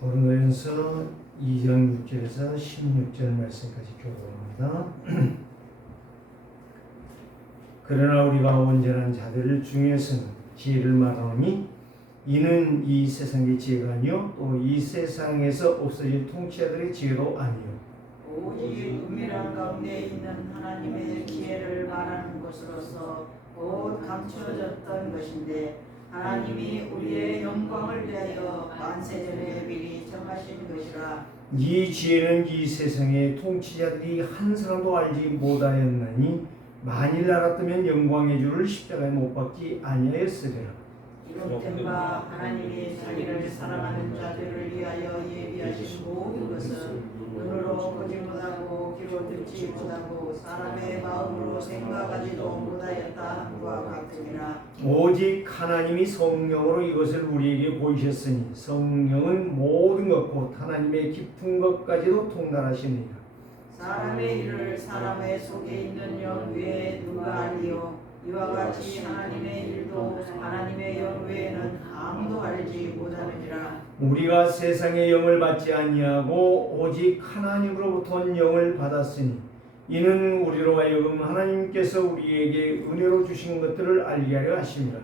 고린도전서 2장 6절에서 16절 말씀까지 교독합니다. 그러나 우리가 온전한 자들을 중에서는 지혜를 말하노니 이는 이 세상의 지혜가 아니요 또 이 세상에서 없어질 통치자들의 지혜도 아니요 오직 은밀한 가운데 있는 하나님의 지혜를 말하는 것으로서 곧 감추어졌던 것인데 하나님이 우리의 영광을 위하여 만세전에 미리 정하신 것이라. 이 지혜는 이 세상의 통치자들이 한 사람도 알지 못하였나니 만일 알았다면 영광의 주를 십자가에 못 박지 아니하였으리라. 기록된 바 하나님이 자기를 사랑하는 자들을 위하여 예비하신 모든 것은 눈으로 보지 못하고 귀로 듣지 못하고 사람의 마음으로 생각하지도 못하였다 함과 같으니라. 오직 하나님이 성령으로 이것을 우리에게 보이셨으니 성령은 모든 것 곧 하나님의 깊은 것까지도 통달하시니라. 사람의 일을 사람의 속에 있는 영 외에 누가 알리요? 이와 같이 하나님의 일도 하나님의 영 외에는 아무도 알지 못하느니라. 우리가 세상의 영을 받지 아니하고 오직 하나님으로부터 온 영을 받았으니 이는 우리로 하여금 하나님께서 우리에게 은혜로 주신 것들을 알게 하려 하심이라.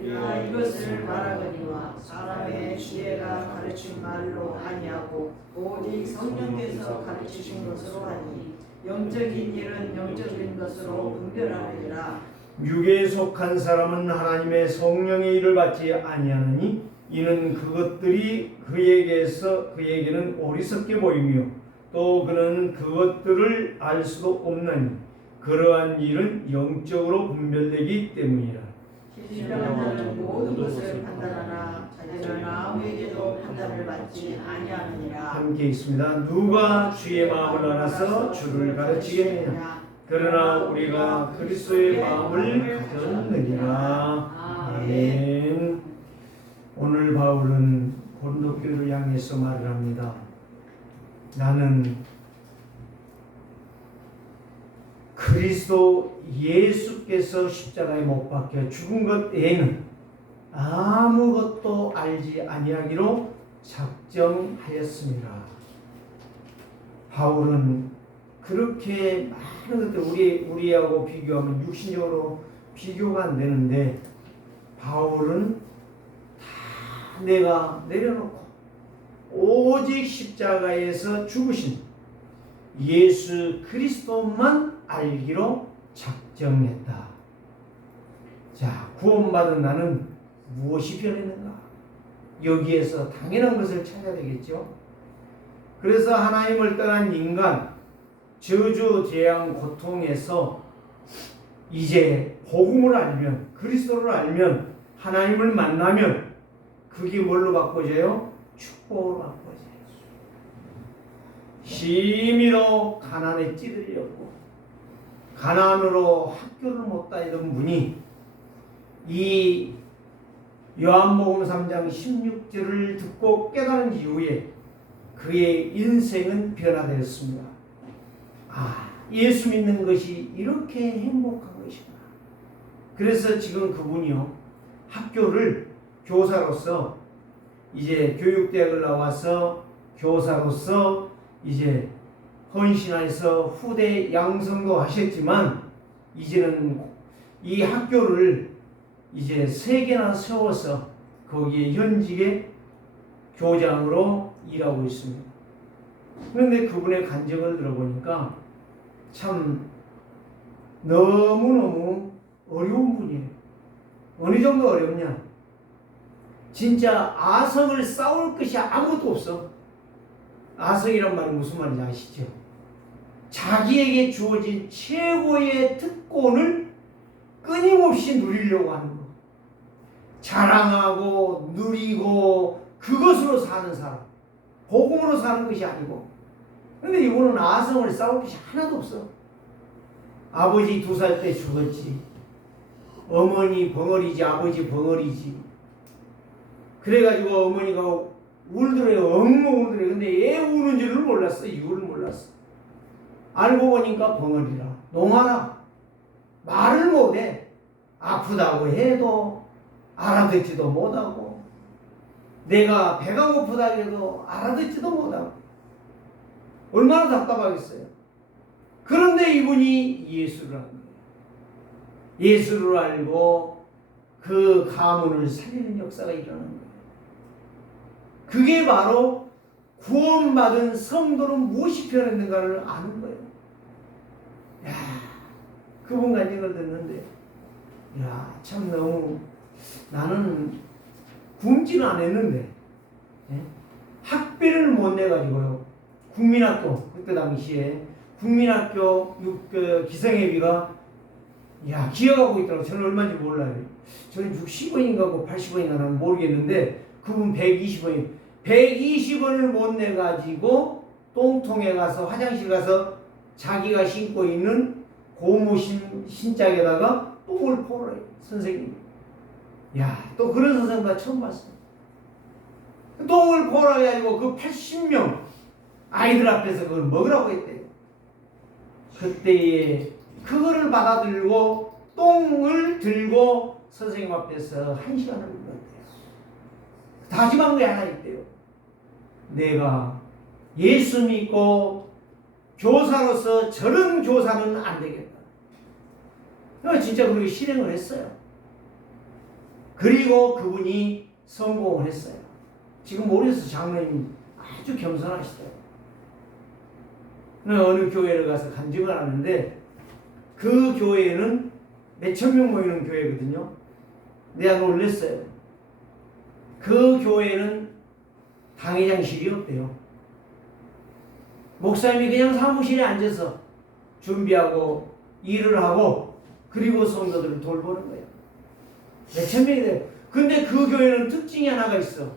우리가 이것을 말하거니와 사람의 지혜가 가르친 말로 아니하고 오직 성령께서 가르치신 것으로 하니 영적인 일은 영적인 것으로 분별하느니라. 육에 속한 사람은 하나님의 성령의 일을 받지 아니하느니 이는 그것들이 그에게는 어리석게 보이며 또 그는 그것들을 알 수도 없나니 그러한 일은 영적으로 분별되기 때문이라. 신령한 자는 모든 것을 판단하나 자기는 아무에게도 판단을 받지 아니하느니라. 함께 있습니다. 누가 주의 마음을 알아서 주를 가르치겠느냐. 그러나 우리가 그리스도의 마음을 가졌느니라. 아멘. 오늘 바울은 고린도 교회를 향해서 말을 합니다. 나는 그리스도 예수께서 십자가에 못 박혀 죽은 것 외에는 아무것도 알지 아니하기로 작정하였습니다. 바울은 그렇게 많은 것들 우리하고 비교하면 육신적으로 비교가 안 되는데 바울은 다 내가 내려놓고 오직 십자가에서 죽으신 예수 그리스도만 알기로 작정했다. 자, 구원받은 나는 무엇이 변했는가? 여기에서 당연한 것을 찾아야 되겠죠. 그래서 하나님을 떠난 인간, 저주, 재앙, 고통에서 이제 복음을 알면, 그리스도를 알면, 하나님을 만나면 그게 뭘로 바꿔져요? 축복으로 바꿔져요. 심히도 가난에 찌들렸고 가난으로 학교를 못 다니던 분이 이 요한복음 3장 16절을 듣고 깨달은 이후에 그의 인생은 변화되었습니다. 아, 예수 믿는 것이 이렇게 행복한 것이구나. 그래서 지금 그분이요, 학교를 교사로서 이제 교육대학을 나와서 교사로서 이제 헌신해서 후대 양성도 하셨지만 이제는 이 학교를 이제 3개나 세워서 거기에 현직의 교장으로 일하고 있습니다. 그런데 그분의 간증을 들어보니까 참 너무너무 어려운 분이에요. 어느 정도 어렵냐? 진짜 아성을 쌓을 것이 아무것도 없어. 아성이란 말이 무슨 말인지 아시죠? 자기에게 주어진 최고의 특권을 끊임없이 누리려고 하는 거. 자랑하고 누리고 그것으로 사는 사람. 복음으로 사는 것이 아니고. 근데 이분은 아성을 쌓을 것이 하나도 없어. 아버지 2살 때 죽었지. 어머니 벙어리지, 아버지 벙어리지. 그래가지고 어머니가 울더래요. 엉엉 울더래요. 근데 몰랐어. 이유를 몰랐어. 알고 보니까 벙어리라, 농하라, 말을 못해. 아프다고 해도 알아듣지도 못하고, 내가 배가 고프다 해도 알아듣지도 못하고, 얼마나 답답하겠어요. 그런데 이분이 예수를 한 거예요. 예수를 알고 그 가문을 살리는 역사가 일어나는 거예요. 그게 바로 구원받은 성도는 무엇이 변했는가를 아는 거예요. 야, 그분 간증을 듣는데, 야, 참 너무, 나는 굶지는 않았는데, 예? 학비를 못 내가지고요. 국민학교, 그때 당시에 국민학교 기생회비가, 야, 기억하고 있더라고. 저는 얼마인지 몰라요. 저는 60원인가 80원인가 는 모르겠는데, 그분 120원을 못 내가지고 똥통에 가서, 화장실 가서 자기가 신고 있는 고무신 신짝에다가 똥을 포러요, 선생님. 야, 또 그런 선생님 나 처음 봤어요. 똥을 포라 해가지고 그 80명 아이들 앞에서 그걸 먹으라고 했대요. 그때에 그거를 받아들고 똥을 들고 선생님 앞에서 1시간을 묵었대요. 다짐한 게 하나 있대요. 내가 예수 믿고 교사로서 저런 교사는 안 되겠다. 진짜 그렇게 실행을 했어요. 그리고 그분이 성공을 했어요. 지금 모르겠어. 장로님 아주 겸손하시더라고요. 어느 교회를 가서 간증을 하는데, 그 교회는 몇천 명 모이는 교회거든요. 내가 놀랐어요. 그 교회는 당회장실이 없대요. 목사님이 그냥 사무실에 앉아서 준비하고 일을 하고, 그리고 성도들을 돌보는 거예요. 몇천 명이 돼요. 근데 그 교회는 특징이 하나가 있어.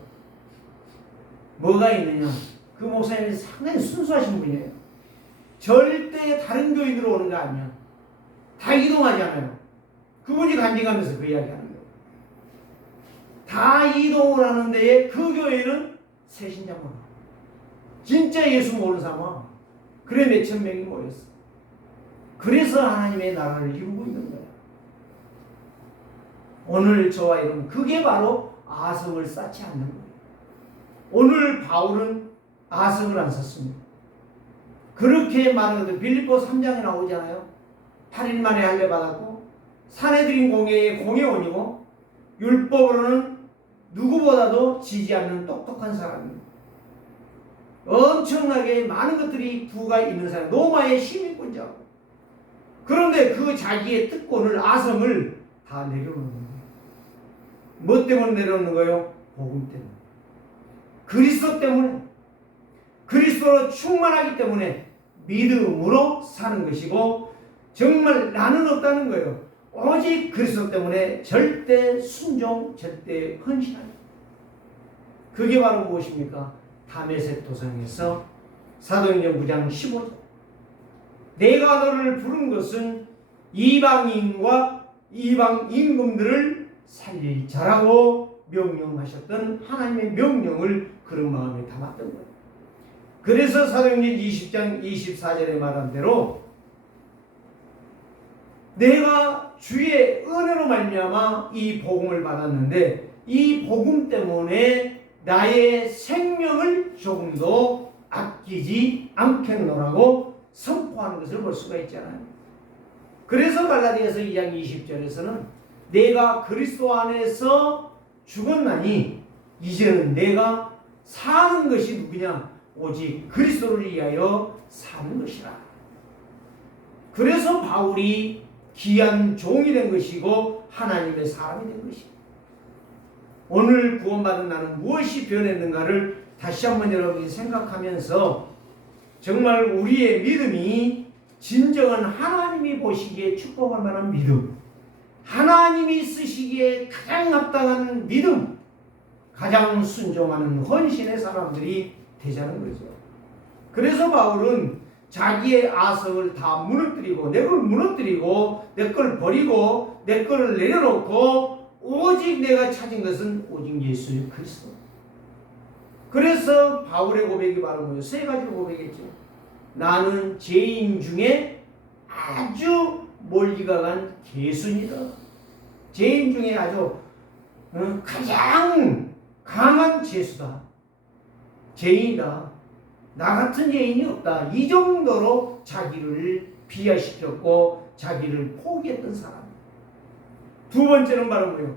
뭐가 있느냐? 그 목사님이 상당히 순수하신 분이에요. 절대 다른 교회 들어오는 거 아니야. 다 이동하잖아요. 그분이 간증하면서 그 이야기 하는 거예요. 다 이동을 하는데 그 교회는 새신자만. 진짜 예수 모르는 사람. 그래 몇천 명이 모였어. 그래서 하나님의 나라를 이루고 있는 거예요. 오늘 저와 여러분, 그게 바로 아성을 쌓지 않는 거예요. 오늘 바울은 아성을 안 썼습니다. 그렇게 말하거든. 빌립보 3장에 나오잖아요. 8일 만에 할례 받았고, 사내들인 공예의 공예원이고, 율법으로는 누구보다도 지지 않는 똑똑한 사람입니다. 엄청나게 많은 것들이 부가 있는 사람, 로마의 시민권자고. 그런데 그 자기의 특권을, 아성을 다 내려놓는 거예요. 뭐 때문에 내려놓는 거예요? 복음 때문에. 그리스도 때문에. 그리스도로 충만하기 때문에 믿음으로 사는 것이고, 정말 나는 없다는 거예요. 오직 그리스도 때문에 절대 순종, 절대 헌신하는. 그게 바로 무엇입니까? 다메섹 도상에서 사도행전 9장 15절. 내가 너를 부른 것은 이방인과 이방 임금들을 살릴 자라고 명령하셨던 하나님의 명령을 그런 마음에 담았던 거예요. 그래서 사도행전 20장 24절에 말한 대로 내가 주의 은혜로 말미암아 이 복음을 받았는데, 이 복음 때문에 나의 생명을 조금도 아끼지 않겠노라고 선포하는 것을 볼 수가 있잖아요. 그래서 갈라디아서 2장 20절에서는 내가 그리스도 안에서 죽었나니 이제는 내가 사는 것이 누구냐? 오직 그리스도를 위하여 사는 것이라. 그래서 바울이 귀한 종이 된 것이고 하나님의 사람이 된 것이고, 오늘 구원받은 나는 무엇이 변했는가를 다시 한번 여러분이 생각하면서 정말 우리의 믿음이 진정한 하나님이 보시기에 축복할 만한 믿음, 하나님이 쓰시기에 가장 합당한 믿음, 가장 순종하는 헌신의 사람들이 되자는 거죠. 그래서 바울은 자기의 아성을 다 무너뜨리고, 내 걸 무너뜨리고, 내 걸 버리고, 내 거를 내려놓고 오직 내가 찾은 것은 오직 예수 그리스도. 그래서 바울의 고백이 바로 뭐예요? 세 가지로 고백했죠. 나는 죄인 중에 아주 멀리가 간 개순이다. 죄인 중에 아주 가장 강한 죄수다. 죄인이다. 나 같은 죄인이 없다. 이 정도로 자기를 비하시켰고 자기를 포기했던 사람. 두 번째는 바로 뭐예요?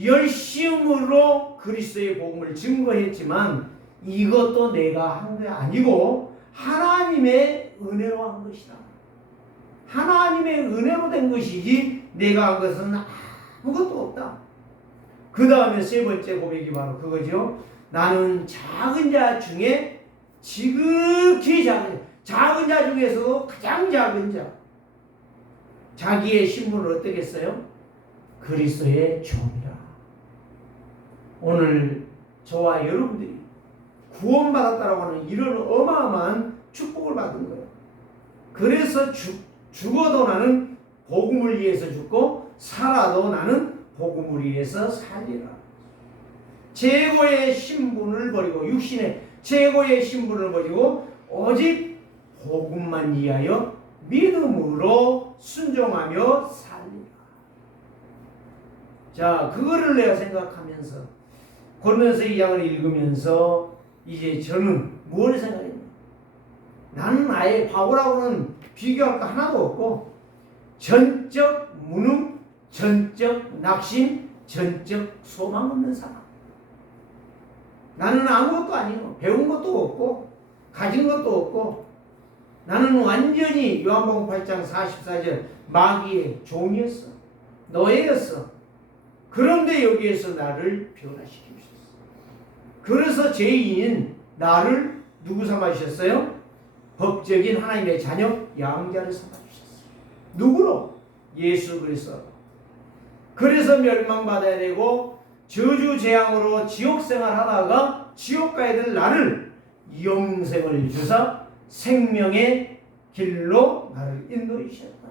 열심으로 그리스도의 복음을 증거했지만 이것도 내가 한 게 아니고 하나님의 은혜로 한 것이다. 하나님의 은혜로 된 것이지 내가 한 것은 아무것도 없다. 그 다음에 세 번째 고백이 바로 그거죠. 나는 작은 자 중에 지극히 작은 자 중에서도 가장 작은 자. 자기의 신분을 어떻게 했어요? 그리스도의 종이라. 오늘 저와 여러분들이 구원받았다라고 하는 이런 어마어마한 축복을 받은 거예요. 그래서 죽어도 나는 복음을 위해서 죽고 살아도 나는 복음을 위해서 살리라. 최고의 신분을 버리고 육신의 최고의 신분을 버리고 오직 복음만 위하여 믿음으로 순종하며 살리라. 자, 그거를 내가 생각하면서 고린도서 2장을 읽으면서 이제 저는 뭘 생각했냐? 나는 아예 바울하고는 비교할 거 하나도 없고 전적 무능, 전적 낙심, 전적 소망 없는 사람. 나는 아무것도 아니에요. 배운 것도 없고 가진 것도 없고 나는 완전히 요한복음 8장 44절 마귀의 종이었어. 노예였어. 그런데 여기에서 나를 변화시키셨어. 그래서 죄인인 나를 누구 삼아주셨어요? 법적인 하나님의 자녀 양자를 삼아주셨어요. 누구로? 예수 그리스도. 그래서 멸망받아야 되고 저주 재앙으로 지옥생활 하다가 지옥 가야 될 나를 영생을 주사 생명의 길로 나를 인도해 주셨다.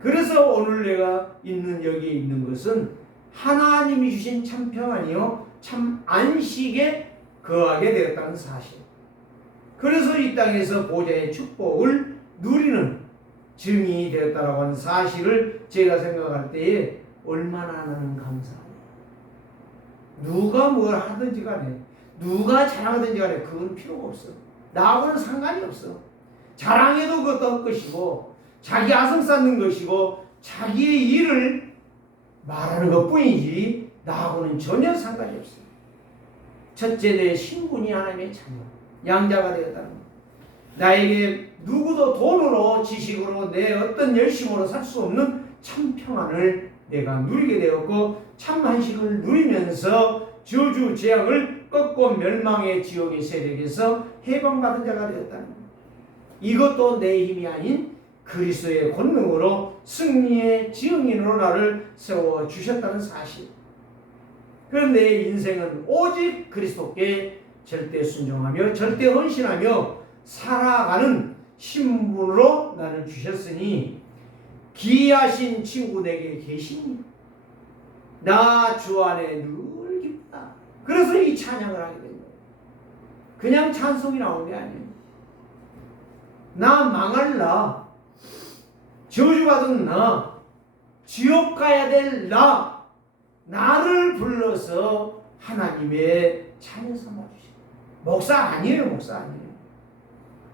그래서 오늘 내가 있는 여기에 있는 것은 하나님이 주신 참 평안이요 참 안식에 거하게 되었다는 사실. 그래서 이 땅에서 보좌의 축복을 누리는 증인이 되었다라고 하는 사실을 제가 생각할 때에 얼마나 나는 감사해요. 누가 뭘 하든지 간에 누가 자랑하든지 간에 그건 필요가 없어. 나하고는 상관이 없어. 자랑해도 그것도 헛것이고 자기 아성 쌓는 것이고 자기의 일을 말하는 것뿐이지 나하고는 전혀 상관이 없어. 첫째, 내 신분이 하나님의 자녀 양자가 되었다는 것. 나에게 누구도 돈으로 지식으로 내 어떤 열심으로 살 수 없는 참 평안을 내가 누리게 되었고 참 안식을 누리면서 저주 재앙을 꺾고 멸망의 지옥의 세력에서 해방받은 자가 되었다는 것. 이것도 내 힘이 아닌 그리스도의 권능으로 승리의 증인으로 나를 세워주셨다는 사실. 그런데 내 인생은 오직 그리스도께 절대 순종하며 절대 헌신하며 살아가는 신분으로 나를 주셨으니 귀하신 친구 내게 계시니 나 주 안에 늘 기쁘다. 그래서 이 찬양을 하게 된 거예요. 그냥 찬송이 나오는 게 아니에요. 나 망할 저주받은 나, 지옥 가야 될 나를 불러서 하나님의 자녀 삼아주시고. 목사 아니에요. 목사 아니에요.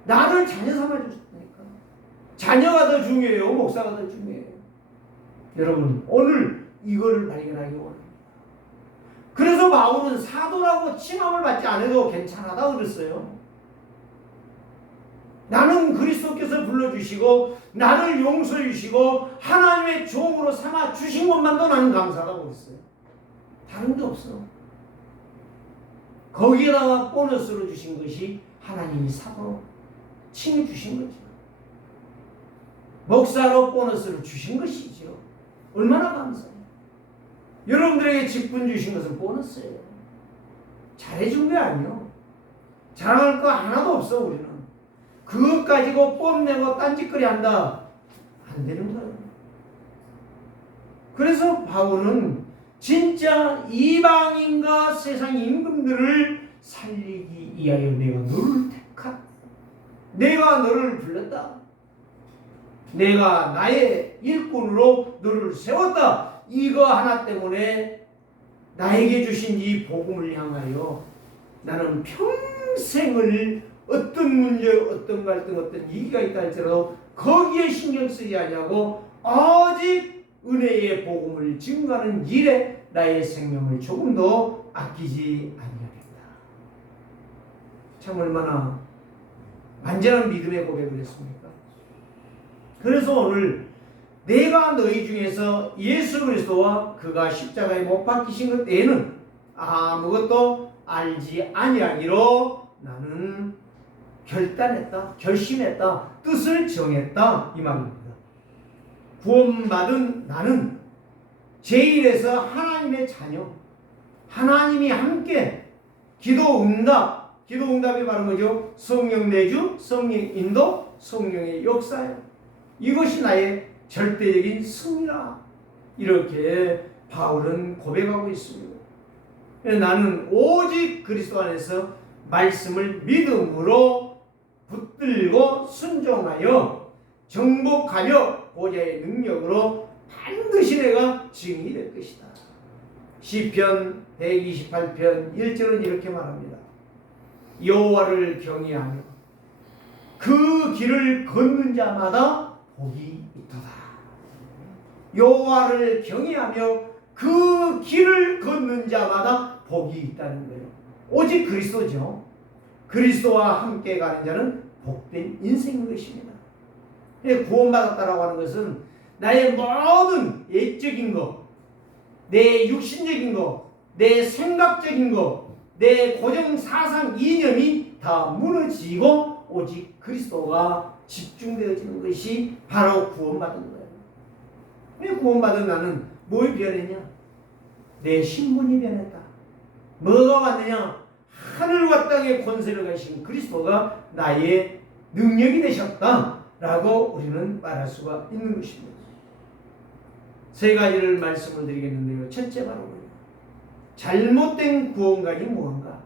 나를 자녀 삼아주셨으니까. 자녀가 더 중요해요. 목사가 더 중요해요. 여러분 오늘 이거를 발견하기 원합니다. 그래서 바울은 사도라고 칭함을 받지 않아도 괜찮하다고 그랬어요. 나는 그리스도께서 불러주시고 나를 용서해 주시고 하나님의 종으로 삼아 주신 것만도 나는 감사하다고 그랬어요. 다른 게 없어. 거기에다가 보너스로 주신 것이 하나님이 사도로 칭해 주신 거죠. 목사로 보너스를 주신 것이죠. 얼마나 감사해요. 여러분들에게 직분 주신 것은 보너스예요. 잘해준 게 아니에요. 자랑할 거 하나도 없어. 우리는 그것 가지고 뽐내고 딴짓거리 한다 안 되는 거예요. 그래서 바울은 진짜 이방인과 세상 임금들을 살리기 위하여 내가 너를 택한, 내가 너를 불렀다, 내가 나의 일꾼으로 너를 세웠다. 이거 하나 때문에 나에게 주신 이 복음을 향하여 나는 평생을 어떤 문제, 어떤 갈등, 어떤 위기가 있다 할지라도 거기에 신경 쓰지 아니하고 오직 은혜의 복음을 증거하는 일에 나의 생명을 조금도 아끼지 아니하겠다. 참 얼마나 완전한 믿음의 고백을 했습니까? 그래서 오늘 내가 너희 중에서 예수 그리스도와 그가 십자가에 못 박히신 것 외에는 아무것도 알지 아니하기로 나는 결단했다, 결심했다, 뜻을 정했다, 이 말입니다. 구원받은 나는 제1에서 하나님의 자녀, 하나님이 함께 기도응답이 바로 뭐죠? 성령 내주, 성령 인도, 성령의 역사예요. 이것이 나의 절대적인 승리라, 이렇게 바울은 고백하고 있습니다. 나는 오직 그리스도 안에서 말씀을 믿음으로 붙들고 순종하여 정복하며 보좌의 능력으로 반드시 내가 증인이 될 것이다. 시편 128편 1절은 이렇게 말합니다. 여호와를 경외하며 그 길을 걷는 자마다 복이 있도다. 여호와를 경외하며 그 길을 걷는 자마다 복이 있다는 거예요. 오직 그리스도죠. 그리스도와 함께 가는 자는 복된 인생인 것입니다. 구원받았다라고 하는 것은 나의 모든 예적인 것, 내 육신적인 것, 내 생각적인 것, 내 고정 사상 이념이 다 무너지고 오직 그리스도가 집중되어지는 것이 바로 구원받은 거예요. 왜 구원받은 나는 뭘 변했냐? 내 신분이 변했다. 뭐가 왔느냐? 하늘과 땅의 권세를 가신 그리스도가 나의 능력이 되셨다라고 우리는 말할 수가 있는 것입니다. 세 가지를 말씀을 드리겠는데요. 첫째 바로 뭐냐? 잘못된 구원관이 무언가?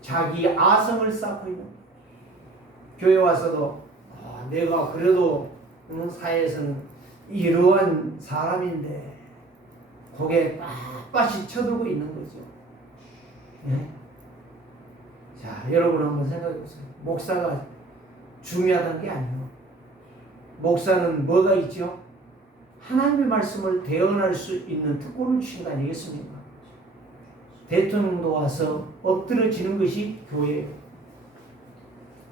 자기 아성을 쌓고 있는 거예요. 교회 와서도 내가 그래도 사회에서는 이러한 사람인데 고개 빳빳이 쳐들고 있는 거죠. 네? 자, 여러분 한번 생각해 보세요. 목사가 중요하다는 게 아니에요. 목사는 뭐가 있죠? 하나님의 말씀을 대언할 수 있는 특권을 주신 거 아니겠습니까? 대통령도 와서 엎드려지는 것이 교회예요.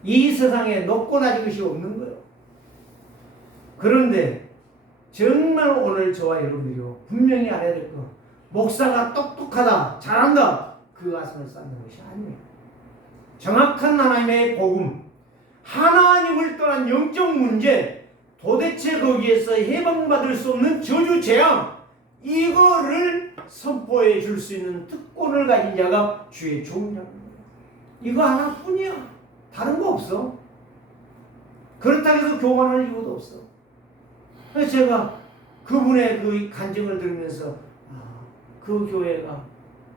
이 세상에 높고 낮은 것이 없는 거예요. 그런데 정말 오늘 저와 여러분들이요, 분명히 알아야 될 거, 목사가 똑똑하다, 잘한다, 그 가슴을 쌓는 것이 아니에요. 정확한 하나님의 복음, 하나님을 떠난 영적 문제, 도대체 거기에서 해방받을 수 없는 저주 재앙, 이거를 선포해 줄 수 있는 특권을 가진 자가 주의 종이라는 거예요. 이거 하나뿐이야. 다른 거 없어. 그렇다고 해서 교만할 이유도 없어. 그래서 제가 그분의 그 간증을 들으면서 그 교회가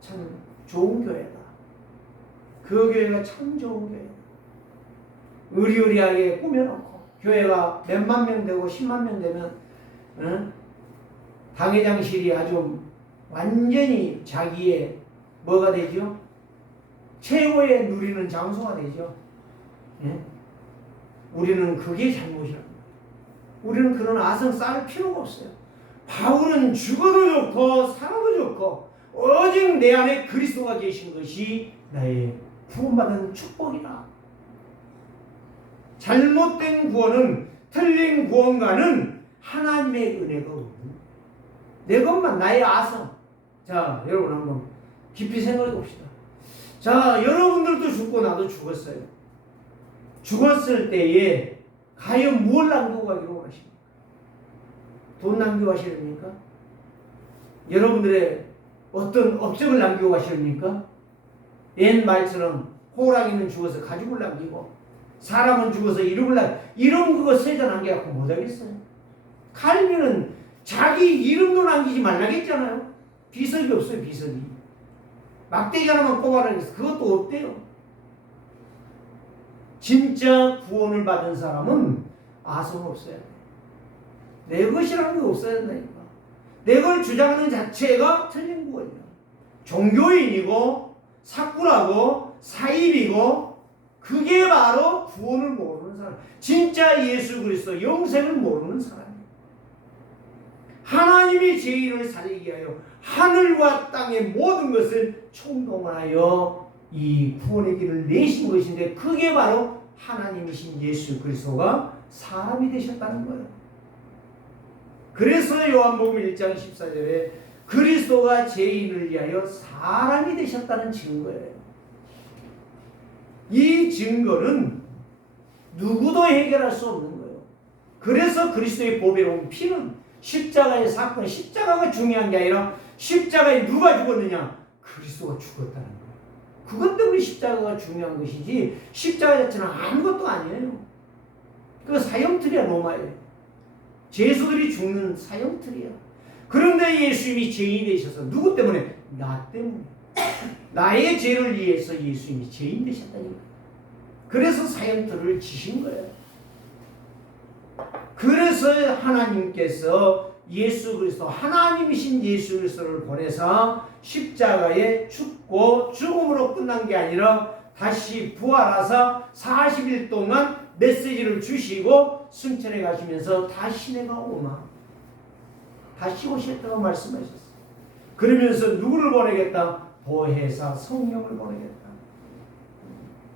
참 좋은 교회다. 그 교회가 참 좋은 교회다. 의리의리하게 꾸며놓고 교회가 몇만 명 되고 10만 명 되면 당회장실이 아주 완전히 자기의 뭐가 되죠? 최고의 누리는 장소가 되죠. 예? 우리는 그게 잘못이라는 거예요. 우리는 그런 아성 쌓을 필요가 없어요. 바울은 죽어도 좋고 살아도 좋고 오직 내 안에 그리스도가 계신 것이 나의 구원받은 축복이다. 잘못된 구원은, 틀린 구원과는 하나님의 은혜가 없는 내 것만, 나의 아성. 자, 여러분 한번 깊이 생각해 봅시다. 자, 여러분들도 죽고 나도 죽었어요. 죽었을 때에 과연 무엇을 남기고 가기로 원하십니까? 돈 남기고 가시렵니까? 여러분들의 어떤 업적을 남기고 가시렵니까? 옛 말처럼 호랑이는 죽어서 가죽을 남기고 사람은 죽어서 이름을 남기고, 이름 그거 세자 남겨갖고 못하겠어요. 칼빈은 자기 이름도 남기지 말라겠잖아요. 비석이 없어요. 비석이. 막대기 하나만 꼽아라 그래서 그것도 없대요. 진짜 구원을 받은 사람은 아성 없어야 돼. 내 것이라는 게 없어야 된다니까. 내 걸 주장하는 자체가 틀린 거예요. 종교인이고 사꾸라고 사입이고 그게 바로 구원을 모르는 사람. 진짜 예수 그리스도 영생을 모르는 사람이에요. 하나님이 죄인을 살리게 하여 하늘과 땅의 모든 것을 총동원하여 이 구원의 길을 내신 것인데 그게 바로 하나님이신 예수 그리스도가 사람이 되셨다는 거예요. 그래서 요한복음 1장 14절에 그리스도가 죄인을 위하여 사람이 되셨다는 증거예요. 이 증거는 누구도 해결할 수 없는 거예요. 그래서 그리스도의 보배로운 피는 십자가의 사건, 십자가가 중요한 게 아니라 십자가에 누가 죽었느냐? 그리스도가 죽었다는 거예요. 그것 때문에 십자가가 중요한 것이지 십자가 자체는 아무것도 아니에요. 그 사형틀이야. 로마에 죄수들이 죽는 사형틀이야. 그런데 예수님이 죄인이 되셔서 누구 때문에? 나 때문에. 나의 죄를 위해서 예수님이 죄인 되셨다니까. 그래서 사형틀을 지신 거예요. 그래서 하나님께서 예수 그리스도, 하나님이신 예수 그리스도를 보내서 십자가에 죽고 죽음으로 끝난 게 아니라 다시 부활하사 40일 동안 메시지를 주시고 승천해 가시면서 다시 내가 오마 다시 오셨다고 말씀하셨어요. 그러면서 누구를 보내겠다? 보혜사 성령을 보내겠다.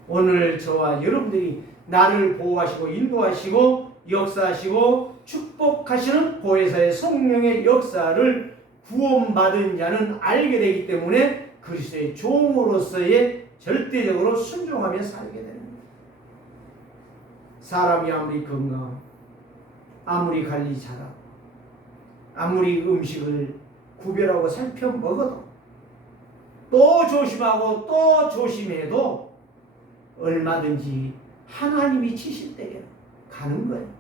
오늘 저와 여러분들이 나를 보호하시고 인도하시고 역사하시고 축복하시는 보혜사의 성령의 역사를 구원받은 자는 알게 되기 때문에 그리스도의 종으로서의 절대적으로 순종하며 살게 되는 거예요. 사람이 아무리 건강, 아무리 관리 잘하고, 아무리 음식을 구별하고 살펴 먹어도, 또 조심하고 또 조심해도 얼마든지 하나님이 치실 때에 가는 거예요.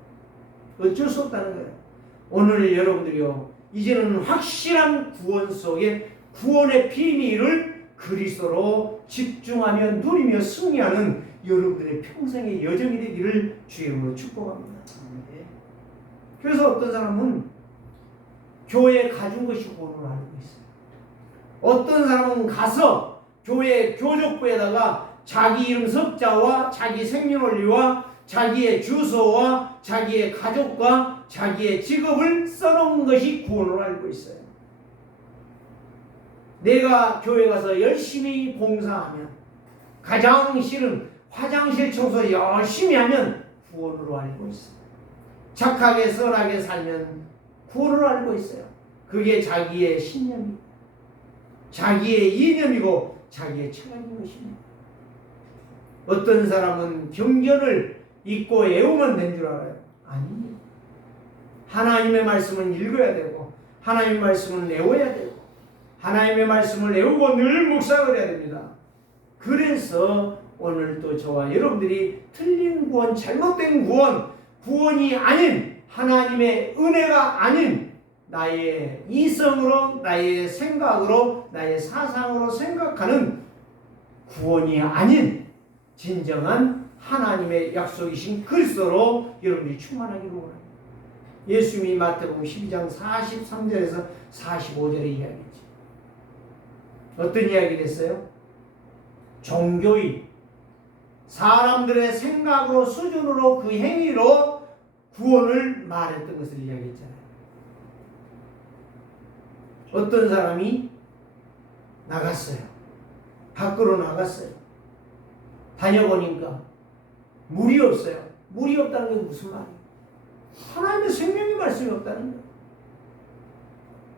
어쩔 수 없다는 거예요. 오늘 여러분들이요, 이제는 확실한 구원 속에 구원의 비밀을 그리스도로 집중하며 누리며 승리하는 여러분들의 평생의 여정이 되기를 주의 이름으로 축복합니다. 그래서 어떤 사람은 교회에 가진 것이 구원으로 알고 있어요. 어떤 사람은 가서 교회 교족부에다가 자기 이름 석자와 자기 생년월일과 자기의 주소와 자기의 가족과 자기의 직업을 써놓은 것이 구원으로 알고 있어요. 내가 교회 가서 열심히 봉사하면, 가장 싫은 화장실 청소 열심히 하면 구원으로 알고 있어요. 착하게 선하게 살면 구원으로 알고 있어요. 그게 자기의 신념이고 자기의 이념이고 자기의 철학인 것입니다. 어떤 사람은 경전을 읽고 외우면 된 줄 알아요. 아닙니다. 하나님의 말씀은 읽어야 되고 하나님의 말씀은 외워야 되고 하나님의 말씀을 외우고 늘 묵상을 해야 됩니다. 그래서 오늘 또 저와 여러분들이 틀린 구원, 잘못된 구원, 구원이 아닌 하나님의 은혜가 아닌 나의 이성으로, 나의 생각으로, 나의 사상으로 생각하는 구원이 아닌 진정한 하나님의 약속이신 그리스도로 여러분이 충만하기를 원합니다. 예수님이 마태복음 12장 43절에서 45절의 이야기죠. 어떤 이야기를 했어요? 종교인, 사람들의 생각으로, 수준으로, 그 행위로 구원을 말했던 것을 이야기했잖아요. 어떤 사람이 나갔어요. 밖으로 나갔어요. 다녀보니까 물이 없어요. 물이 없다는 게 무슨 말이에요? 하나님의 생명의 말씀이 없다는 거예요.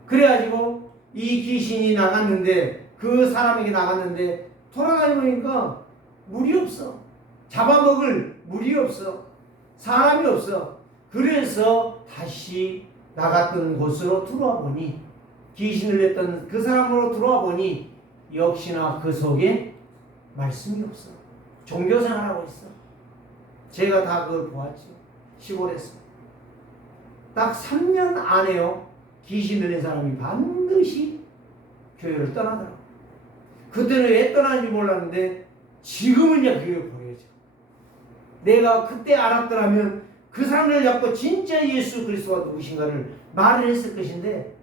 그래가지고 이 귀신이 나갔는데, 그 사람에게 나갔는데 돌아다니니까 물이 없어. 잡아먹을 물이 없어. 사람이 없어. 그래서 다시 나갔던 곳으로 들어와 보니, 귀신을 냈던 그 사람으로 들어와 보니 역시나 그 속에 말씀이 없어. 종교생활하고 있어. 제가 다 그걸 보았죠. 시골에서. 딱 3년 안에요. 귀신 들린 사람이 반드시 교회를 떠나더라고요. 그때는 왜 떠나는지 몰랐는데 지금은 이제 그게 보여져. 내가 그때 알았더라면 그 사람을 잡고 진짜 예수 그리스도가 누구신가를 말을 했을 것인데,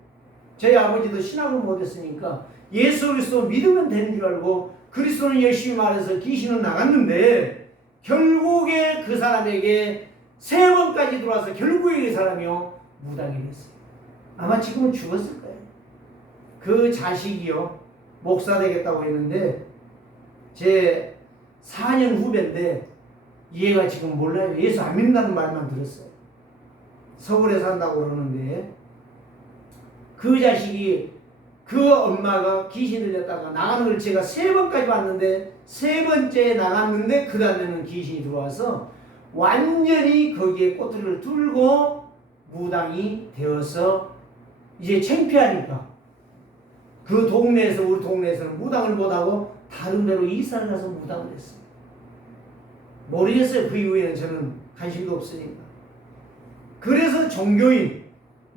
저희 아버지도 신앙을 못했으니까 예수 그리스도 믿으면 되는 줄 알고 그리스도는 열심히 말해서 귀신은 나갔는데, 결국에 그 사람에게 3번까지 들어와서 결국에 그 사람이요 무당이 됐어요. 아마 지금은 죽었을 거예요. 그 자식이요 목사 되겠다고 했는데 제 4년 후배인데 얘가 지금 몰라요. 예수 안 믿는다는 말만 들었어요. 서울에 산다고 그러는데, 그 자식이 그 엄마가 귀신 들렸다가 나가는 걸 제가 3번까지 봤는데, 3번째에 나갔는데 그 다음에는 귀신이 들어와서 완전히 거기에 꼬투리를 들고 무당이 되어서 이제 창피하니까 그 동네에서, 우리 동네에서는 무당을 못하고 다른 데로 이사를 가서 무당을 했어요. 모르겠어요. 그 이후에는 저는 관심도 없으니까. 그래서 종교인,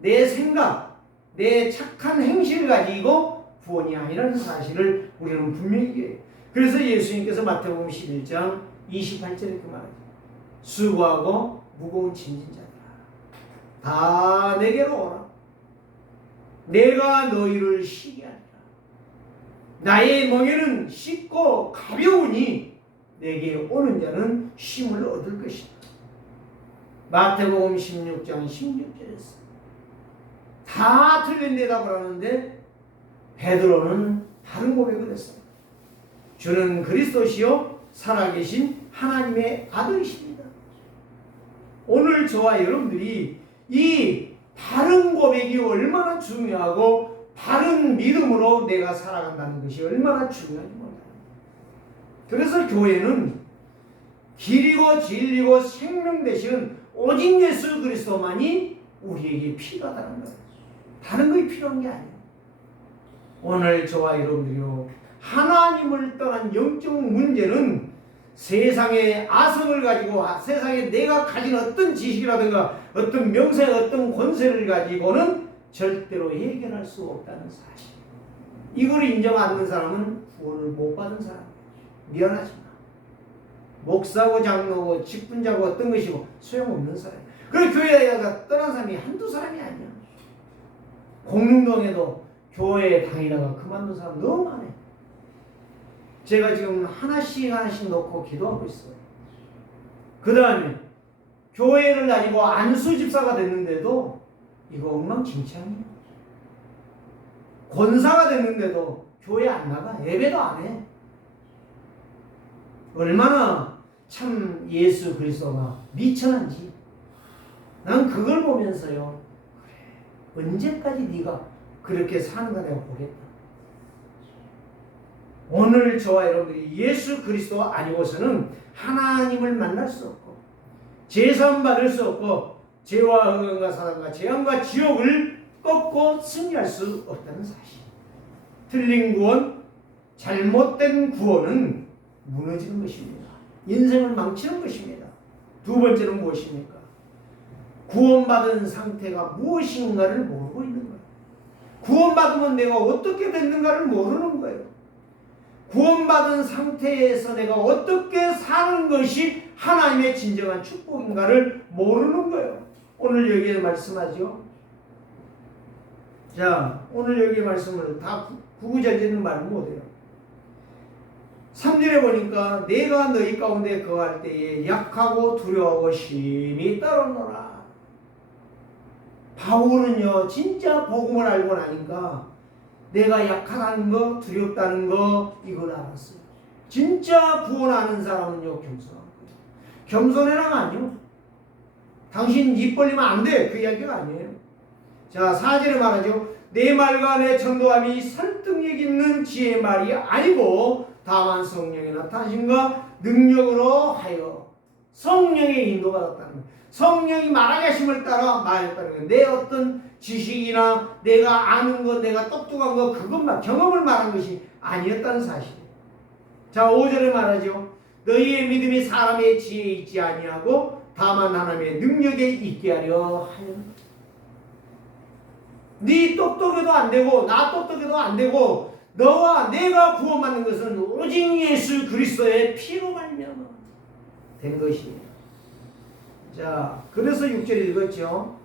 내 생각, 내 착한 행실을 가지고 구원이 아니라는 사실을 우리는 분명히 얘기해요. 그래서 예수님께서 마태복음 11장 28절에 이렇게 말하죠. 수고하고 무거운 짐진 자들아, 다 내게로 오라. 내가 너희를 쉬게 하리라. 나의 멍에는 쉽고 가벼우니 내게 오는 자는 쉼을 얻을 것이다. 마태복음 16장 16절에서 다 틀린 대답을 하는데 베드로는 다른 고백을 했습니다. 주는 그리스도시요 살아계신 하나님의 아들이십니다. 오늘 저와 여러분들이 이 바른 고백이 얼마나 중요하고 바른 믿음으로 내가 살아간다는 것이 얼마나 중요한지 몰라요. 그래서 교회는 길이고 진리고 생명 되시는 오직 예수 그리스도만이 우리에게 필요하다는 거예요. 다른 것이 필요한 게 아니에요. 오늘 저와 여러분들이요, 하나님을 떠난 영적 문제는 세상의 아성을 가지고, 세상에 내가 가진 어떤 지식이라든가 어떤 명세, 어떤 권세를 가지고는 절대로 해결할 수 없다는 사실. 이걸 인정 안 하는 사람은 구원을 못 받은 사람이에요. 미안하지만 목사고 장로고 직분자고 어떤 것이고 소용없는 사람이에요. 그래 교회에다가 떠난 사람이 한두 사람이 아니야. 공릉동에도 교회에 다니다가 그만둔 사람 너무 많아요. 제가 지금 하나씩 놓고 기도하고 있어요. 그 다음에 교회를 다니고 안수 집사가 됐는데도 이거 엉망진창이에요. 권사가 됐는데도 교회 안 나가. 예배도 안 해. 얼마나 참 예수 그리스도가 미천한지 난 그걸 보면서요, 그래, 언제까지 네가 그렇게 사는가 내가 보겠다. 오늘 저와 여러분들이 예수 그리스도 아니고서는 하나님을 만날 수 없고 제사함 받을 수 없고 죄와 흥과 사단과 재앙과 지옥을 꺾고 승리할 수 없다는 사실. 틀린 구원, 잘못된 구원은 무너지는 것입니다. 인생을 망치는 것입니다. 두 번째는 무엇입니까? 구원받은 상태가 무엇인가를 모르고 있는 거예요. 구원받으면 내가 어떻게 됐는가를 모르는 거예요. 구원받은 상태에서 내가 어떻게 사는 것이 하나님의 진정한 축복인가를 모르는 거예요. 오늘 여기에 말씀하죠. 자, 오늘 여기 말씀을 다 구구절절은 말 못해요. 3절에 보니까 내가 너희 가운데 거할 때에 약하고 두려워하고 심히 떨어노라. 바울은요 진짜 복음을 알고 나니까 내가 약하다는 거, 두렵다는 거 이걸 알았어요. 진짜 구원하는 사람은요 겸손한 거예요. 겸손해라가 아니요. 당신 입 벌리면 안 돼. 그 이야기가 아니에요. 자, 4절에 말하죠. 내 말과 내 전도함이 설득력 있는 지혜의 말이 아니고 다만 성령의 나타나심과 능력으로 하여 성령의 인도받았다는 거예요. 성령이 말하게 하심을 따라 말했다는 거예요. 내 어떤 지식이나 내가 아는 것, 내가 똑똑한 것, 그것만 경험을 말한 것이 아니었다는 사실이에요. 자, 5절에 말하죠. 너희의 믿음이 사람의 지혜에 있지 아니하고 다만 하나님의 능력에 있게 하려 하여. 네 똑똑해도 안 되고 나 똑똑해도 안 되고 너와 내가 구원받는 것은 오직 예수 그리스도의 피로 말미암아 된 것이에요. 자, 그래서 6절 읽었죠.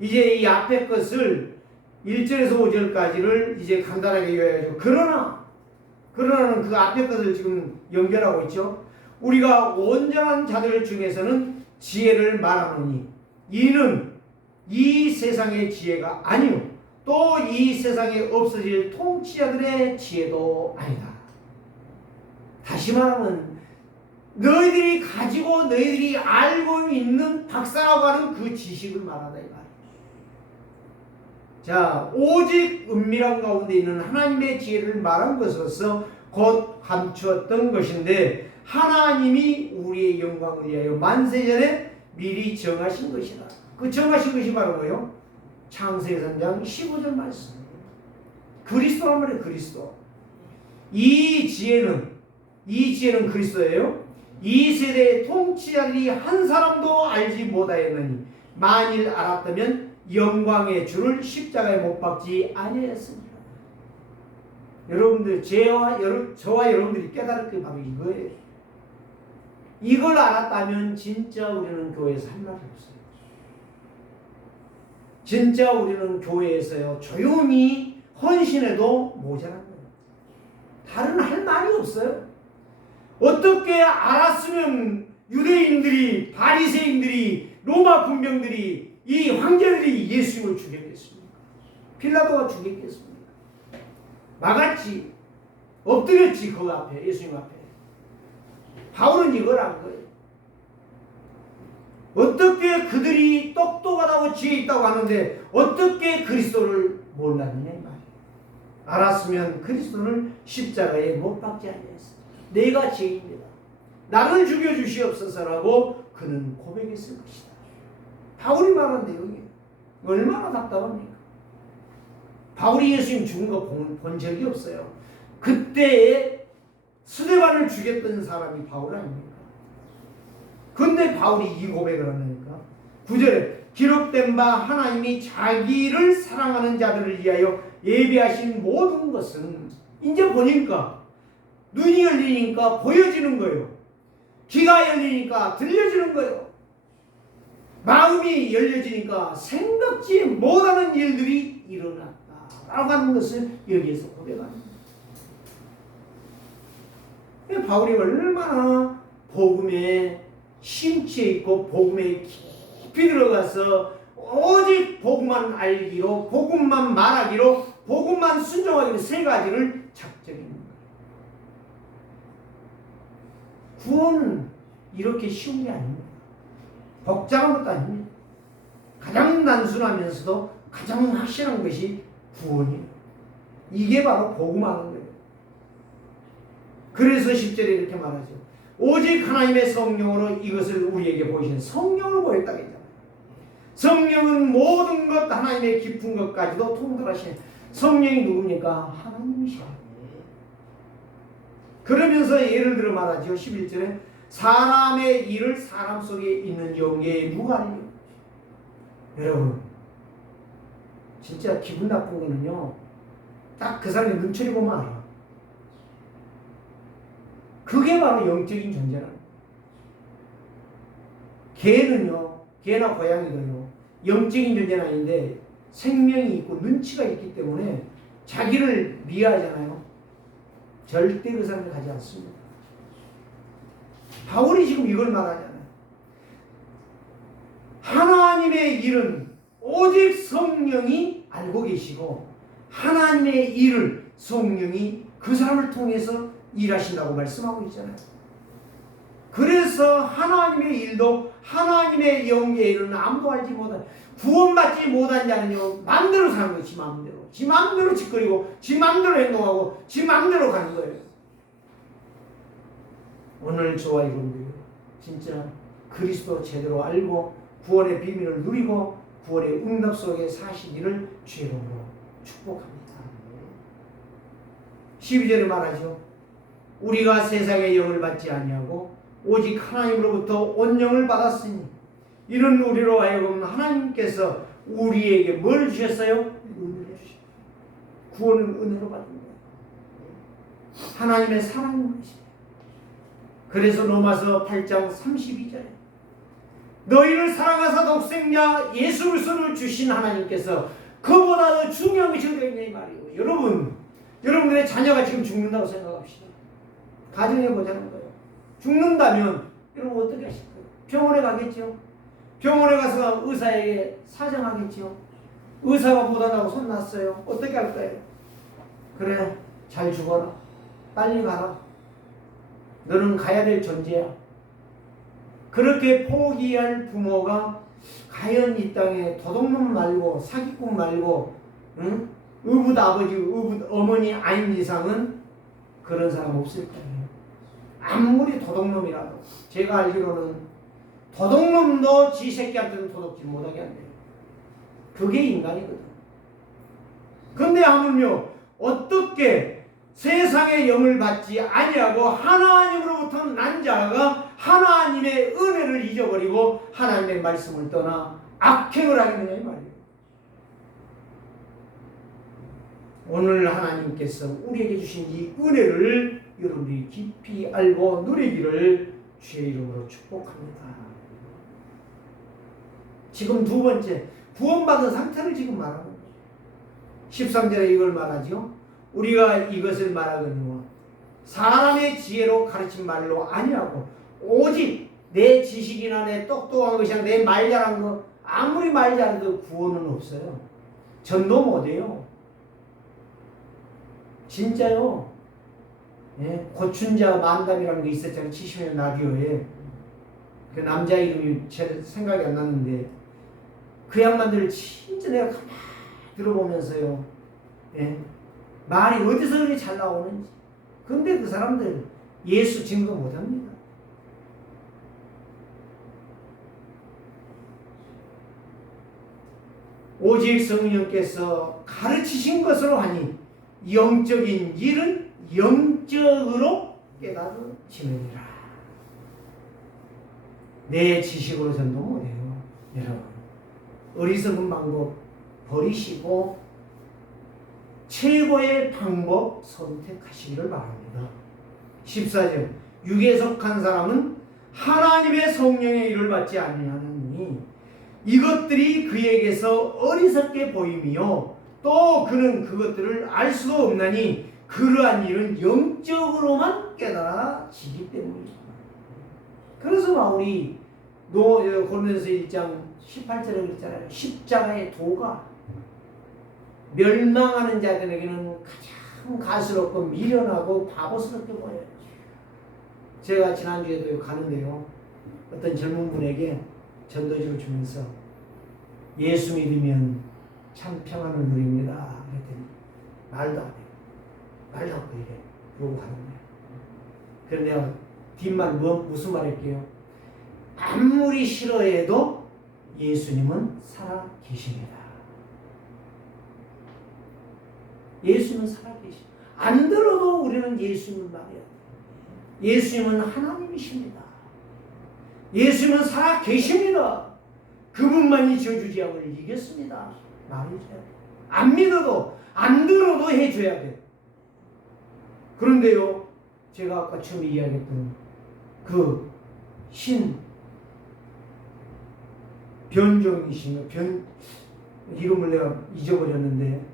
이제 이 앞에 것을 1절에서 5절까지를 이제 간단하게 요약해줘. 그러나는 그 앞에 것을 지금 연결하고 있죠. 우리가 온전한 자들 중에서는 지혜를 말하노니 이는 이 세상의 지혜가 아니요 또 이 세상에 없어질 통치자들의 지혜도 아니다. 다시 말하면 너희들이 가지고 너희들이 알고 있는 박사라고 하는 그 지식을 말하다 이 말이에요. 자, 오직 은밀한 가운데 있는 하나님의 지혜를 말한 것으로서 곧 감추었던 것인데 하나님이 우리의 영광을 위하여 만세전에 미리 정하신 것이다. 그 정하신 것이 바로 뭐예요? 창세기 3장 15절 말씀이에요. 그리스도란 말이에요. 그리스도. 이 지혜는 그리스도예요. 이 세대의 통치자들이 한 사람도 알지 못하였느니 만일 알았다면 영광의 주를 십자가에 못 박지 아니하였습니다. 여러분들 저와 여러분들이 깨달을 게 바로 이거예요. 이걸 알았다면 진짜 우리는 교회에서 할 말이 없어요. 진짜 우리는 교회에서요 조용히 헌신해도 모자란 거예요. 다른 할 말이 없어요. 어떻게 알았으면 유대인들이 바리새인들이 로마 군병들이 이 황제들이 예수님을 죽였겠습니까? 빌라도가 죽였겠습니까? 막았지. 엎드렸지. 그 앞에 예수님 앞에. 바울은 이걸 안 거예요. 어떻게 그들이 똑똑하다고 지혜 있다고 하는데 어떻게 그리스도를 몰랐느냐 이 말이에요. 알았으면 그리스도를 십자가에 못 박지 아니했어요. 내가 죄인이다. 나를 죽여주시옵소서라고 그는 고백했을 것이다. 바울이 말한 내용이에요. 얼마나 답답합니까? 바울이 예수님 죽은 거 본 적이 없어요. 그때에 스데반을 죽였던 사람이 바울 아닙니까? 근데 바울이 이 고백을 한다니까. 9절에 기록된 바 하나님이 자기를 사랑하는 자들을 위하여 예비하신 모든 것은 이제 보니까 눈이 열리니까 보여지는 거예요. 귀가 열리니까 들려지는 거예요. 마음이 열려지니까 생각지 못하는 일들이 일어났다 라고 하는 것을 여기에서 고백합니다. 바울이 얼마나 복음에 심취해 있고 복음에 깊이 들어가서 오직 복음만 알기로 복음만 말하기로 복음만 순종하기로 세 가지를 작정했는 거예요. 구원은 이렇게 쉬운 게 아닙니다. 복잡한 것도 아닙니다. 가장 단순하면서도 가장 확실한 것이 구원이에요. 이게 바로 복음하는 거예요. 그래서 10절에 이렇게 말하죠. 오직 하나님의 성령으로 이것을 우리에게 보이신 성령을 보였다고 했잖아요. 성령은 모든 것 하나님의 깊은 것까지도 통달하시는 성령이 누굽니까? 하나님이시죠. 그러면서 예를 들어 말하죠. 11절에 사람의 일을 사람 속에 있는 영계에 누가 알려? 여러분 진짜 기분 나쁜 거는요 딱 그 사람의 눈초리 보면 알아. 그게 바로 영적인 존재라는 거예요. 개는요, 개나 고양이도요, 영적인 존재는 아닌데 생명이 있고 눈치가 있기 때문에 자기를 미워하잖아요. 절대 그 사람을 가지 않습니다. 바울이 지금 이걸 말하잖아요. 하나님의 일은 오직 성령이 알고 계시고 하나님의 일을 성령이 그 사람을 통해서 일하신다고 말씀하고 있잖아요. 그래서 하나님의 일도 하나님의 영의 일은 아무도 알지 못한 구원받지 못한 자는요 마음대로 사는 거예요. 지 마음대로. 지 마음대로 짓거리고 지 마음대로 행동하고 지 마음대로 가는 거예요. 오늘 저와 여러분들이 진짜 그리스도 제대로 알고 구원의 비밀을 누리고 구원의 응답 속에 사시기를 주의 이름으로 축복합니다. 12절에 말하죠. 우리가 세상의 영을 받지 아니하고 오직 하나님으로부터 온 영을 받았으니 이는 우리로 하여금 하나님께서 우리에게 뭘 주셨어요? 은혜를 주셨어요. 구원은 은혜로 받는 거예요. 하나님의 사랑인 것이에요. 그래서 로마서 8장 32절에 너희를 사랑하사 독생자 예수 그리스도를 주신 하나님께서 그보다 더 중요한 것이 어디가 있냐 이 말이에요. 여러분들의 자녀가 지금 죽는다고 생각합시다. 가정해 보자는 거예요. 죽는다면 여러분 어떻게 하실 거예요? 병원에 가겠죠. 병원에 가서 의사에게 사정하겠죠. 의사가 못한다고 손 놨어요. 어떻게 할 거예요? 그래, 잘 죽어라. 빨리 가라. 너는 가야 될 존재야. 그렇게 포기할 부모가 과연 이 땅에 도둑놈 말고 사기꾼 말고 응? 의붓 아버지, 의붓 어머니 아닌 이상은 그런 사람 없을 거예요. 아무리 도둑놈이라도. 제가 알기로는 도둑놈도 지 새끼한테는 도둑질 못하게 한대요. 그게 인간이거든. 근데 하물며 어떻게 세상의 영을 받지 아니하고 하나님으로부터 난 자가 하나님의 은혜를 잊어버리고 하나님의 말씀을 떠나 악행을 하겠느냐 이 말이에요. 오늘 하나님께서 우리에게 주신 이 은혜를 여러분들이 깊이 알고 누리기를 주의 이름으로 축복합니다. 지금 두 번째, 구원받은 상태를 지금 말하는 거예요. 13절에 이걸 말하죠. 우리가 이것을 말하거니와 사람의 지혜로 가르친 말로 아니하고 오직 내 지식이나 내 똑똑한 것이나 내 말 잘한 거 아무리 말 잘해도 구원은 없어요. 전도 못해요. 진짜요. 예? 고춘자 만담이라는 게 있었잖아요. 70년 라디오에. 그 남자 이름이 제 생각이 안 나는데 그 양반들을 진짜 내가 가만히 들어보면서요. 예? 말이 어디서 그렇게 잘 나오는지. 근데 그 사람들 예수 증거 못합니다. 오직 성령께서 가르치신 것으로 하니 영적인 일은 영적으로 깨달으시느니라. 내 지식으로 전도 못해요. 여러분 어리석은 방법 버리시고 최고의 방법 선택하시기를 바랍니다. 14절 육에 속한 사람은 하나님의 성령의 일을 받지 아니하느니 이것들이 그에게서 어리석게 보임이요 또 그는 그것들을 알 수도 없나니 그러한 일은 영적으로만 깨달아지기 때문입니다. 그래서 바울이 고린도서 1장 18절에 그랬잖아요. 십자가의 도가 멸망하는 자들에게는 가장 가스럽고 미련하고 바보스럽게 보여요. 제가 지난주에도 가는데요. 어떤 젊은 분에게 전도지를 주면서 예수 믿으면 참 평안을 누립니다. 그랬더니 말도 안 해요. 말도 안 해요. 그러고 가는 거예요. 그래서 내가 뒷말 무슨 말 할게요? 아무리 싫어해도 예수님은 살아 계십니다. 예수님은 살아 계십니다. 안 들어도 우리는 예수님을 말해야 돼요. 예수님은 하나님이십니다. 예수님은 살아 계십니다. 그분만이 저주지압을 이겼습니다. 말해줘야 돼요. 안 믿어도 안 들어도 해줘야 돼요. 그런데요, 제가 아까 처음 이야기했던 그 변종이신가 이름을 내가 잊어버렸는데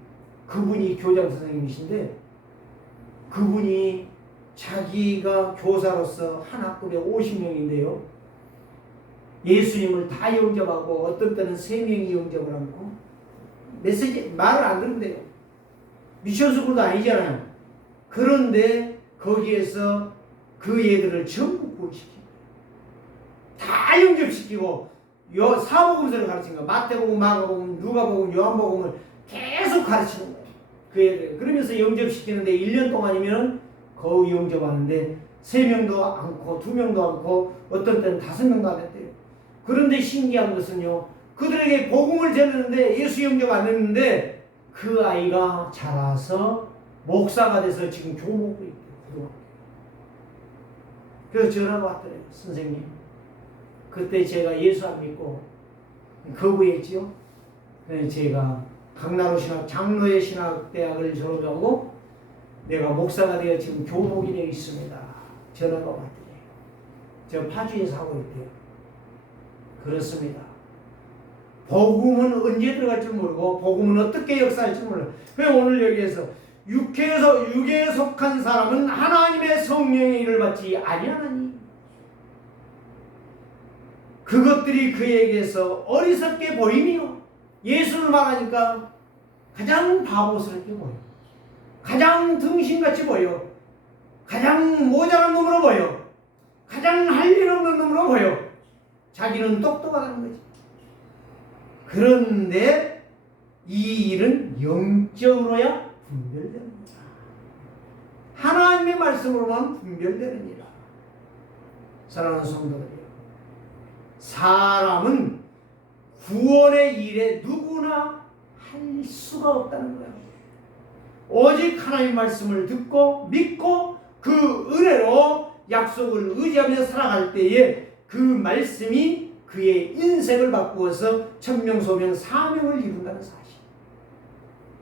그분이 교장 선생님이신데 그분이 자기가 교사로서 한 학급에 50명인데요. 예수님을 다 영접하고 어떤 때는 3명이 영접을 하고 메시지 말을 안 듣는데요. 미션스쿨도 아니잖아요. 그런데 거기에서 그 얘들을 전부 구원시키고 다 영접시키고 사복음서를 가르친 거예요. 마태복음, 마가복음, 누가복음, 요한복음을 계속 가르치는 거예요. 그 애들. 그러면서 영접시키는데 1년 동안이면 거의 영접하는데 3명도 않고 2명도 않고 어떤 때는 5명도 안 했대요. 그런데 신기한 것은요. 그들에게 복음을 전했는데 예수 영접 안 했는데 그 아이가 자라서 목사가 돼서 지금 교목을 있대요. 그래서 전화가 왔더래요. 선생님. 그때 제가 예수 안 믿고 거부했지요. 그래서 제가 강나루 신학 장로의 신학대학을 졸업하고 내가 목사가 되어 지금 교목인에 있습니다. 전화가 왔더니 저 파주에서 하고 있대요. 그렇습니다. 복음은 언제 들어갈지 모르고 복음은 어떻게 역사할지 몰라. 왜 오늘 여기에서 육에 속한 사람은 하나님의 성령의 일을 받지 아니하나니 그것들이 그에게서 어리석게 보이며 예수를 말하니까 가장 바보스럽게 보여. 가장 등신같이 보여. 가장 모자란 놈으로 보여. 가장 할 일 없는 놈으로 보여. 자기는 똑똑하다는 거지. 그런데 이 일은 영적으로야 분별됩니다. 하나님의 말씀으로만 분별되는 일이라. 사랑하는 성도들이요, 사람은 구원의 일에 누구나 할 수가 없다는 거예요. 오직 하나님의 말씀을 듣고 믿고 그 은혜로 약속을 의지하며 살아갈 때에 그 말씀이 그의 인생을 바꾸어서 천명소명 사명을 이룬다는 사실.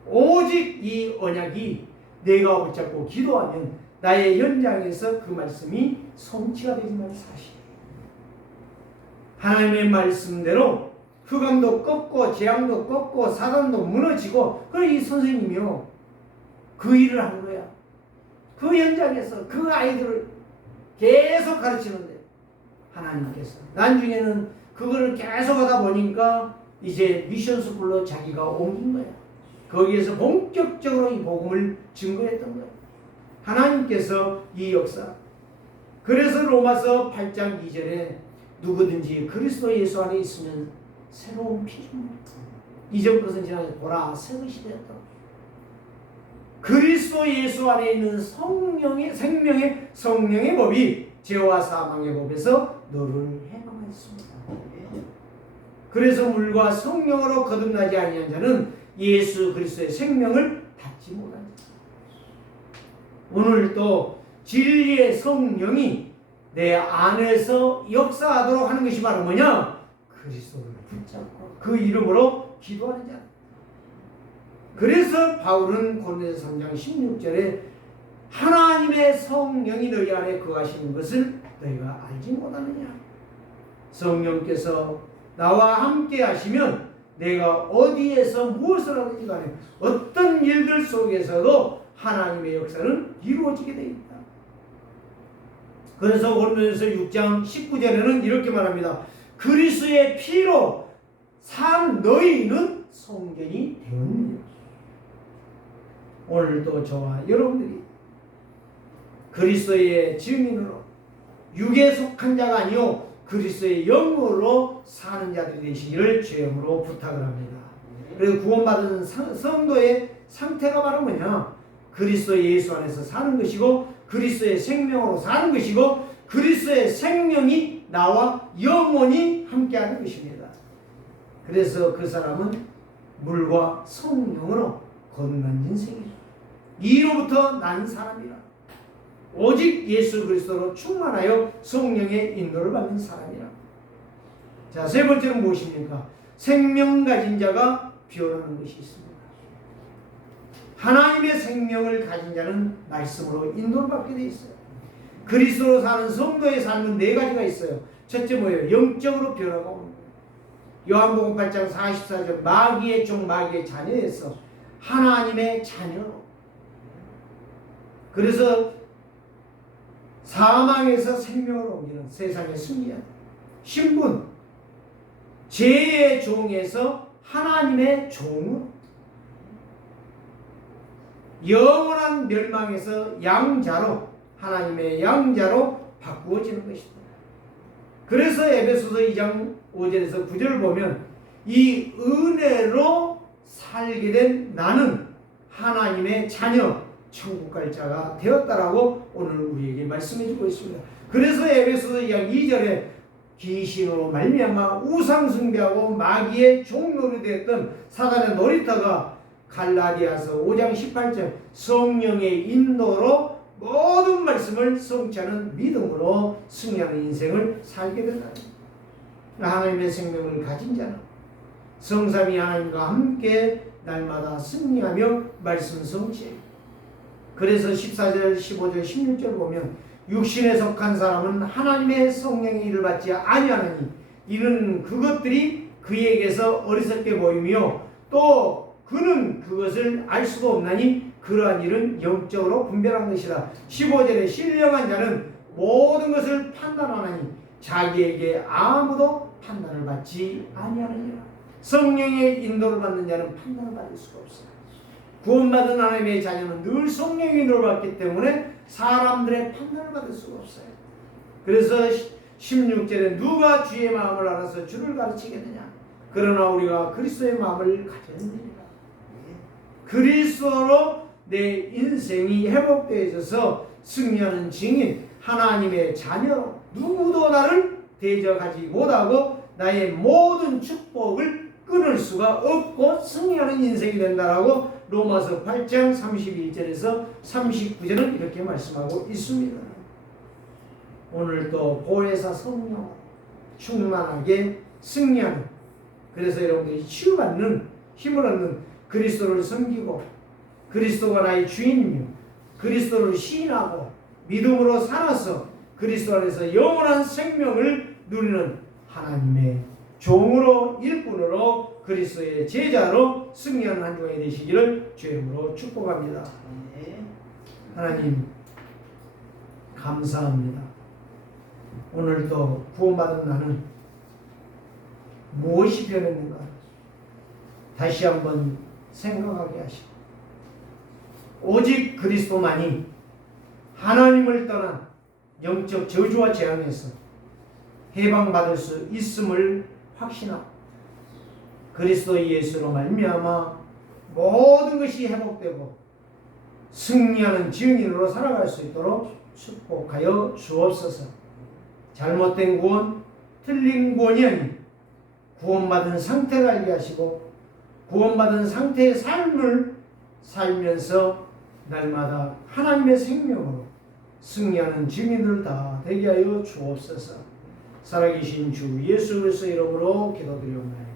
오직 이 언약이 내가 붙잡고 기도하면 나의 현장에서 그 말씀이 성취가 되지만 사실. 하나님의 말씀대로 흑암도 꺾고 재앙도 꺾고 사단도 무너지고 그래 이 선생님이요 그 일을 하는 거야. 그 현장에서 그 아이들을 계속 가르치는데 하나님께서 나중에는 그거를 계속 하다 보니까 이제 미션 스쿨로 자기가 옮긴 거야. 거기에서 본격적으로 이 복음을 증거했던 거야. 하나님께서 이 역사. 그래서 로마서 8장 2절에 누구든지 그리스도 예수 안에 있으면 새로운 피조물. 이전 것은 지나서 보라 새 것이 되었다. 그리스도 예수 안에 있는 성령의 생명의 성령의 법이 죄와 사망의 법에서 너를 해방하였습니다. 그래서 물과 성령으로 거듭나지 아니한 자는 예수 그리스도의 생명을 받지 못한다. 오늘 또 진리의 성령이 내 안에서 역사하도록 하는 것이 바로 뭐냐? 그리스도를 붙잡고 그 이름으로 기도하는 자. 그래서 바울은 고린도서 3장 16절에 하나님의 성령이 너희 안에 거하시는 것을 너희가 알지 못하느냐? 성령께서 나와 함께 하시면 내가 어디에서 무엇을 하든지 간에 어떤 일들 속에서도 하나님의 역사는 이루어지게 되어 있다. 그래서 고린도서 6장 19절에는 이렇게 말합니다. 그리스도의 피로 산 너희는 성전이 되었느니라. 오늘도 저와 여러분들이 그리스도의 증인으로 육에 속한 자가 아니요 그리스도의 영으로 사는 자들이 되시기를 주님으로 부탁을 합니다. 그래서 구원받은 성도의 상태가 바로 뭐냐? 그리스도 예수 안에서 사는 것이고 그리스도의 생명으로 사는 것이고 그리스도의 생명이 나와 영원히 함께하는 것입니다. 그래서 그 사람은 물과 성령으로 거듭난 인생이다. 이로부터 난 사람이라. 오직 예수 그리스도로 충만하여 성령의 인도를 받는 사람이라. 자, 세 번째는 무엇입니까? 생명 가진 자가 변하는 것이 있습니다. 하나님의 생명을 가진 자는 말씀으로 인도를 받게 되어 있어요. 그리스도로 사는 성도의 삶은 네 가지가 있어요. 첫째 뭐예요? 영적으로 변화가 오는 거예요. 요한복음 8장 44절 마귀의 종 마귀의 자녀에서 하나님의 자녀로. 그래서 사망에서 생명으로 옮기는 세상의 승리한 신분, 죄의 종에서 하나님의 종으로, 영원한 멸망에서 양자로 하나님의 양자로 바꾸어지는 것이다. 그래서 에베소서 2장 5절에서 9절을 보면 이 은혜로 살게 된 나는 하나님의 자녀 천국 갈 자가 되었다라고 오늘 우리에게 말씀해 주고 있습니다. 그래서 에베소서 2장 2절에 귀신으로 말미암아 우상 숭배하고 마귀의 종노릇 되었던 사단의 놀이터가 갈라디아서 5장 18절 성령의 인도로 모든 말씀을 성취하는 믿음으로 승리하는 인생을 살게 된다. 하나님의 생명을 가진 자는 성삼위 하나님과 함께 날마다 승리하며 말씀 성취해. 그래서 14절, 15절, 16절 보면 육신에 속한 사람은 하나님의 성령의 일을 받지 아니하느니 이는 그것들이 그에게서 어리석게 보이며 또 그는 그것을 알 수가 없나니 그러한 일은 영적으로 분별한 것이라. 15절에 신령한 자는 모든 것을 판단하나니 자기에게 아무도 판단을 받지 아니하느니라. 성령의 인도를 받는 자는 판단을 받을 수가 없어요. 구원받은 하나님의 자녀는 늘 성령의 인도를 받기 때문에 사람들의 판단을 받을 수가 없어요. 그래서 16절에 누가 주의 마음을 알아서 주를 가르치겠느냐. 그러나 우리가 그리스도의 마음을 가졌느니라. 그리스도로 내 인생이 회복되어져서 승리하는 증인, 하나님의 자녀로 누구도 나를 대적하지 못하고 나의 모든 축복을 끊을 수가 없고 승리하는 인생이 된다라고 로마서 8장 32절에서 39절은 이렇게 말씀하고 있습니다. 오늘도 보혜사 성령 충만하게 승리하는, 그래서 여러분들이 치유받는 힘을 얻는 그리스도를 섬기고 그리스도가 나의 주인이며 그리스도를 시인하고 믿음으로 살아서 그리스도 안에서 영원한 생명을 누리는 하나님의 종으로 일꾼으로 그리스도의 제자로 승리하는 한 주가 되시기를 주의 이름으로 축복합니다. 하나님 감사합니다. 오늘도 구원받은 나는 무엇이 변했는가 다시 한번 생각하게 하시고 오직 그리스도만이 하나님을 떠난 영적 저주와 재앙에서 해방받을 수 있음을 확신하고 그리스도 예수로 말미암아 모든 것이 회복되고 승리하는 증인으로 살아갈 수 있도록 축복하여 주옵소서. 잘못된 구원, 틀린 구원이 아닌 구원받은 상태를 알게 하시고 구원받은 상태의 삶을 살면서 날마다 하나님의 생명으로 승리하는 증인들 다 되게 하여 주옵소서. 살아계신 주 예수 그리스도의 이름으로 기도드리옵나이다.